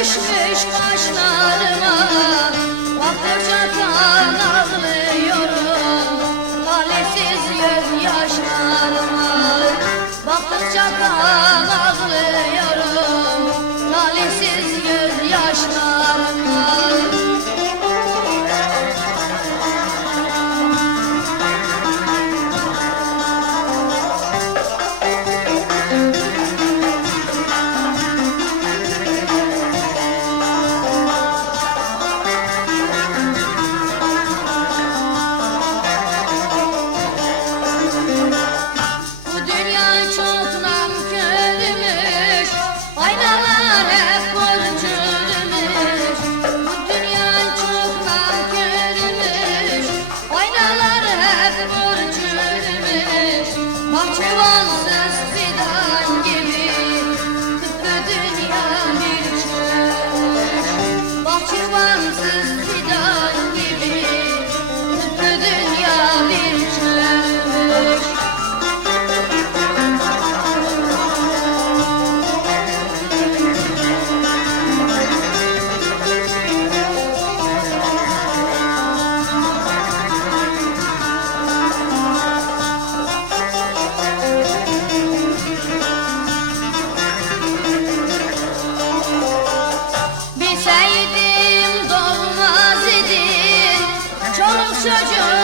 düşmüş başlarıma, baktıkça kan ağlıyorum, talihsiz gözyaşlarıma. Baktıkça kan ağlıyorum, talihsiz gözyaşlarıma. Aynalar hep borçluymuş, bu dünya çok nankörmüş. Aynalar hep borçluymuş, bahçıvansız fidan gibi tıpkı dünya bir çölmüş. Bahçıvansız fidan gibi tıpkı dünya bir çölmüş. Bilseydim doğmaz idim, çoluk çocuk